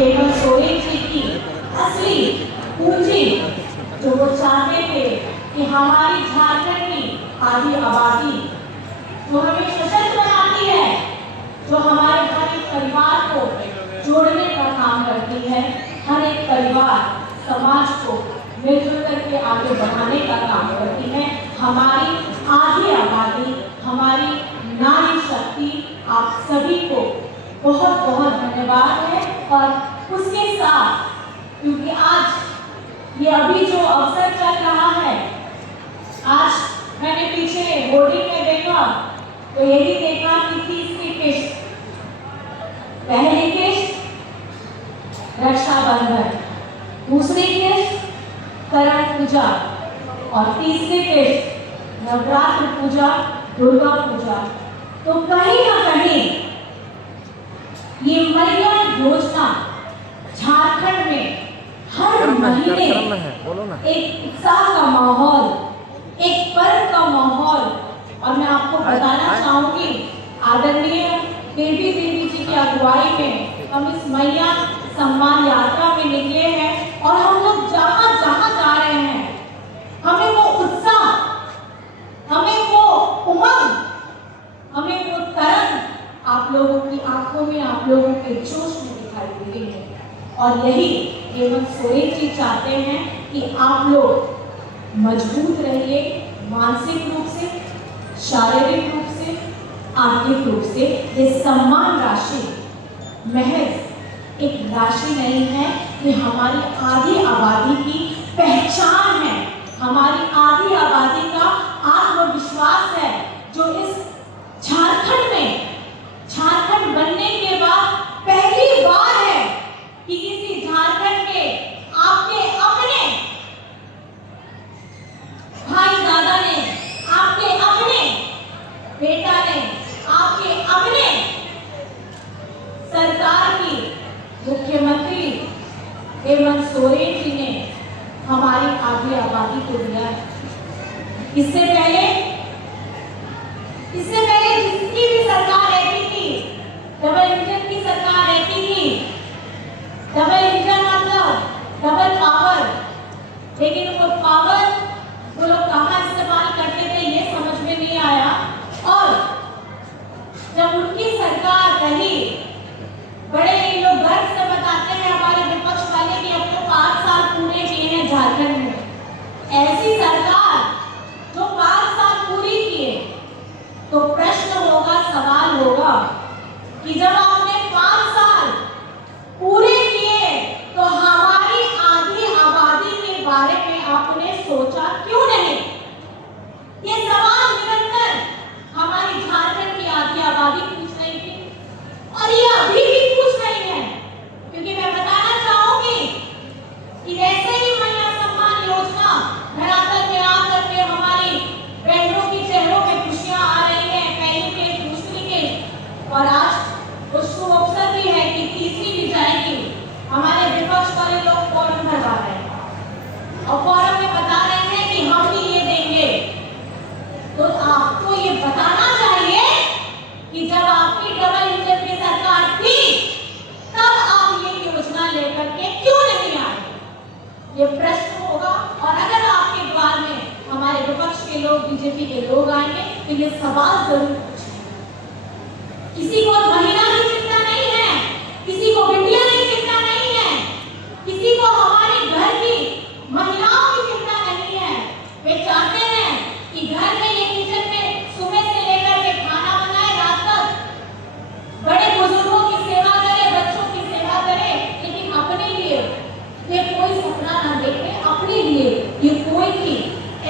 हेमंत सोरेन जी की असली पूंजी जो वो चाहते थे कि हमारी झारखंड की आधी आबादी जो हमें सशक्त बनाती है, जो हमारे हर एक परिवार को जोड़ने का काम करती है, हर एक परिवार समाज को मिलजुल करके आगे बढ़ाने का काम करती है, हमारी आधी आबादी, हमारी नारी शक्ति, आप सभी को बहुत बहुत धन्यवाद है। और उसके साथ क्योंकि आज ये अभी जो अवसर चल रहा है, आज मैंने पीछे होर्डिंग में देखा तो यही देखा कि 30वीं किस्त, पहली किस्त रक्षाबंधन, दूसरी किस्त करम पूजा और तीसरी किस्त नवरात्र पूजा, दुर्गा पूजा। तो कहीं ना कहीं ये महिला योजना झारखंड में हर महीने एक उत्साह का माहौल, एक पर्व का माहौल। और मैं आपको बताना चाहूंगी, आदरणीय देवी जी की अगुवाई में हम इस मैया सम्मान यात्रा में निकले हैं और हम लोग जहां जहां जा रहे हैं, हमें वो उत्साह, हमें वो उमंग, हमें वो तरंग आप लोगों की आंखों में, आप लोगों के जोश में दिखाई दे रही है। और यही हेमंत सोरेन जी चाहते हैं कि आप लोग मजबूत रहिए, मानसिक रूप से, शारीरिक रूप से, आर्थिक रूप से। ये सम्मान राशि महज एक राशि नहीं है, ये हमारी आधी आबादी की पहचान है, हमारी आधी आबादी का आत्मविश्वास है, जो इस झारखंड में, झारखंड बनने के बाद पहली बार है कि किसी झारखंड के आपके अपने भाई दादा ने, आपके अपने बेटा ने, आपके अपने सरकार की मुख्यमंत्री हेमंत सोरेन जी ने हमारी आधी आबादी को दिया है। इससे पहले जिसकी भी सरकार रहती थी, डबल इंजन की सरकार रहती थी, डबल इंजन मतलब डबल पावर, लेकिन वो पावर वो लोग कहाँ इस्तेमाल करते थे ये समझ में नहीं आया। और जब उनकी सरकार रही, बड़े ही लोग गर्व से बताते हैं हमारे विपक्ष वाले कि अब तो 5 साल पूरे किए हैं झारखंड में। ऐसी सरकार जो 5 साल पूरी किए, तो प्रश्न होगा, सवाल होगा कि जब आपने 5 साल पूरे किए तो हमारी आधी आबादी के बारे में आपने सोचा क्यों नहीं? ये सवाल निरंतर हमारी झारखंड की आधी आबादी पूछ रही थी और ये अभी भी पूछ रही है। क्योंकि मैं बताना चाहूंगी कि जैसे ही महिला सम्मान योजना धरातल पे आकर के हमारी बहनों की चेहरों पे खुशियां आ रही है, पहली के, दूसरी के, और आज उस शुभ अवसर भी है कि तीसरी भी जाएगी। हमारे विपक्ष वाले लोग फॉर्म भरवा रहे हैं और फॉर्म में बता रहे हैं कि हम ही ये देंगे। तो आपको ये बताना चाहिए कि जब आपकी डबल इंजन की सरकार थी, तब आप ये योजना लेकर के क्यों नहीं आए? ये प्रश्न होगा। और अगर आपके द्वार में हमारे विपक्ष के लोग, बीजेपी के लोग आएंगे तो ये सवाल जरूर पूछेंगे। किसी को महिला की चिंता नहीं है, किसी को बिटिया की चिंता नहीं है, किसी को हमारे घर की महिलाओं की चिंता नहीं है। वे चाहते हैं कि घर में ये किचन में सुबह से लेकर के खाना बनाए, रात तक बड़े बुजुर्गों की सेवा करे, बच्चों की सेवा करे, लेकिन अपने लिए ये कोई सपना ना देखे, अपने लिए ये कोई भी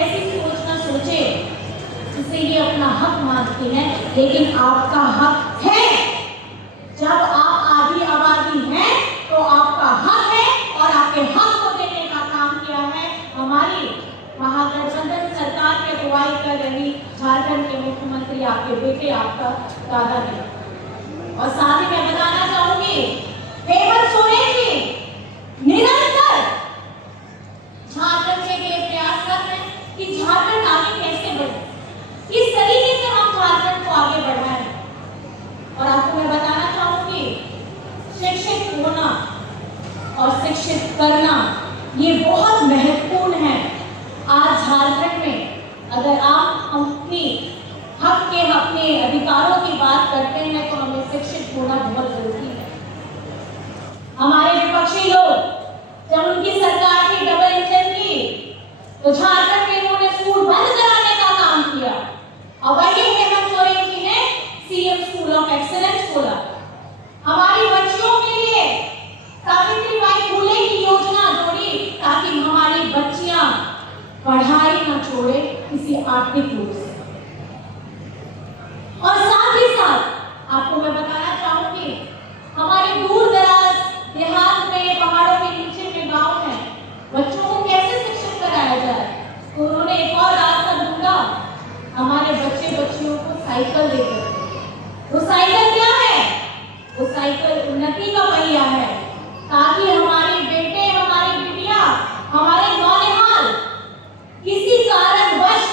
ऐसी सोच ना सोचे जिसे ये अपना हक मानती है। लेकिन आपका हक है, जब आप आधी आबादी हैं तो आपका हक है, और आपके हक को देने का काम किया है हमारी महागठबंधन सरकार की अगुवाई कर रही झारखंड के मुख्यमंत्री आपके बेटे, आपका दादा ने। और साथ ही मैं बताना चाहूंगी, हेमंत सोरेन जी निरंतर झारखंड के लिए प्रयास कर रहे हैं कि झारखंड आगे कैसे बढ़े, किस तरीके से हम झारखंड को आगे बढ़ाएं। और आपको मैं बताना चाहूंगी, शिक्षित होना करना ये बहुत महत्वपूर्ण है। आज झारखंड में अगर आप अपनी हक के अपने अधिकारों की बात करते हैं तो हमें शिक्षित होना बहुत जरूरी है। हमारे विपक्षी लोग जब उनकी सरकार थी डबल इंजन की तो झारखंड में उन्होंने स्कूल बंद कराने का काम किया और वही हेमंत सोरेन जी ने सीएम स्कूल ऑफ एक्सीलेंस खोला। हमारी बच्चियों के लिए सावित्रीबाई फुले की योजना जोड़ी ताकि हमारी बच्चियां पढ़ाई न छोड़े किसी आर्थिक रूप से। और साथ ही साथ आपको मैं बताना चाहूंगी हमारे दूर दराज देहात में पहाड़ों के नीचे में गांव में बच्चों को कैसे शिक्षित कराया जाए तो उन्होंने एक और रास्ता ढूंढा। हमारे बच्चे बच्चियों को साइकिल देकर, वो साइकिल क्या है? वो साइकिल उन्नति का पहिया है ताकि हमारे बेटे हमारी बिटिया हमारे नौनिहाल किसी कारणवश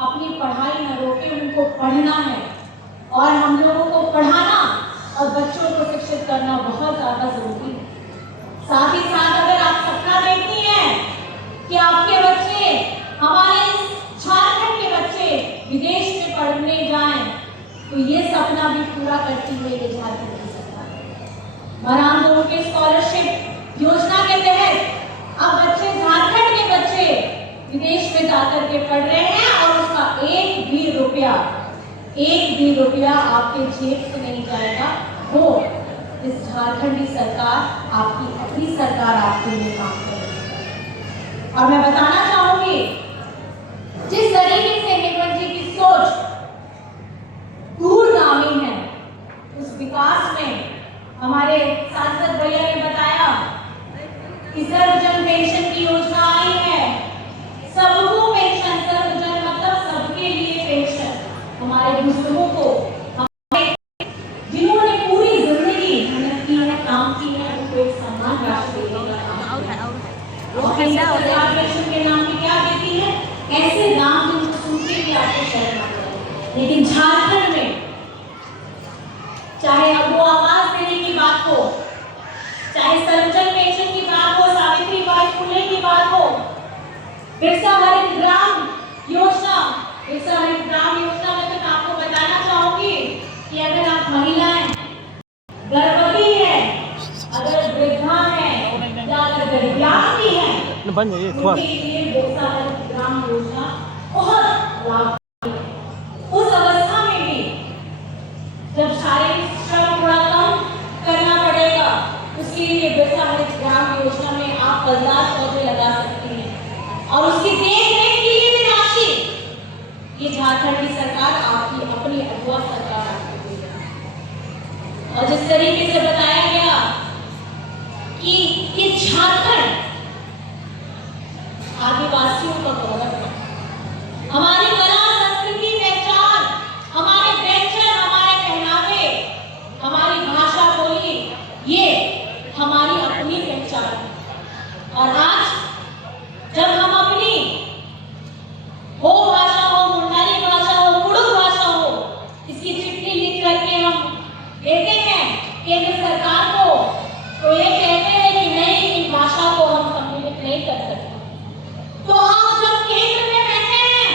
अपनी पढ़ाई न रोके, उनको पढ़ना है और हम लोगों को पढ़ाना और बच्चों को शिक्षित करना बहुत ज्यादा जरूरी है। साथ ही साथ अगर आप सपना देखती हैं कि आपके बच्चे हमारे झारखंड के बच्चे विदेश में पढ़ने जाएं तो ये सपना भी पूरा करती है ये झारखंड की सरकार। मरांगो के स्कॉलरशिप योजना के तहत अब बच्चे झारखंड के बच्चे विदेश में जाकर के पढ़ रहे हैं और उसका एक भी रुपया आपके जेब से नहीं जाएगा। वो इस झारखंडी सरकार आपकी अपनी सरकार आपके लिए काम करेगी। और मैं बताना चाहूंगी जिस तरीके से हेमंत जी की सोच दूरगामी है उस विकास में हमारे सांसद भैया ने बताया कि सर्वजन पेंशन की योजना आई है। सबको पेंशन, सर्वजन मतलब सबके लिए पेंशन। हमारे बुजुर्गों को जिन्होंने पूरी जिंदगी मेहनत की है, काम की है, उनको एक सम्मान राशि देने का काम किया। वो पेंशन के नाम पे क्या देती है? ऐसे नाम जिनको सुन के भी आपको शर्म आता है। लेकिन झारखंड में चाहे अब वो आवास देने की बात हो, चाहे सर्वजन पेंशन की बात हो, सावित्रीबाई फुले की बात हो, बिरसा हरित ग्राम योजना में तो मैं आपको बताना चाहूंगी कि अगर आप महिलाएं गर्भवती है, अगर वृद्धा है या अगर दिव्यांग है उनके लिए बिरसा हरित ग्राम योजना बहुत लाभ। उस अवस्था में भी जब शारीरिक श्रम थोड़ा कम करना पड़ेगा उसके लिए बिरसा हरित ग्राम योजना में आप 50 पौधे लगा सकती हैं और उसकी देखरेख के लिए भी राशि ये झारखंड की सरकार आपकी अपनी अगुआ सरकार आपको देगी। और जिस तरीके से बताया गया कि ये झारखंड आदिवासियों का गौरव है, हमारी कला संस्कृति पहचान, हमारे व्यंजन, हमारे पहनावे, हमारी भाषा बोली, ये हमारी अपनी पहचान है। और आज जब हम अपनी हो भाषा हो, मुंडारी भाषा हो, कुड़ुक भाषा हो, इसकी चिट्ठी लिख करके हम देते हैं केंद्र सरकार को तो ये कहते हैं कि नहीं इन भाषा को हम सम्मिलित नहीं कर सकते। तो आप जब केंद्र में बैठे हैं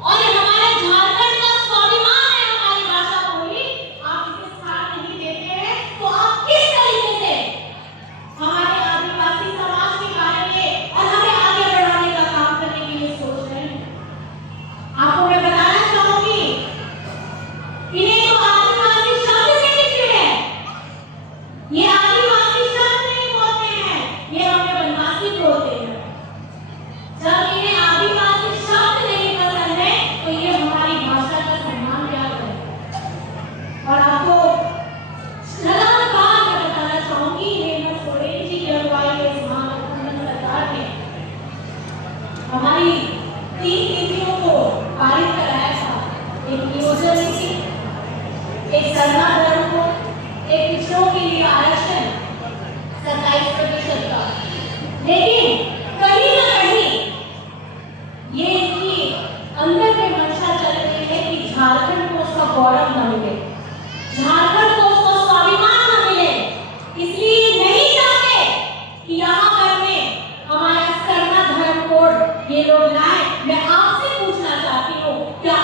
और हमारे झारखंड का स्वाभिमान है हमारी भाषा बोली, आप इसे साथ नहीं देते हैं तो आप किस तरीके से हमारे आदिवासी समाज के बारे में और ये लोग लाए। मैं आपसे पूछना चाहती हूँ, क्या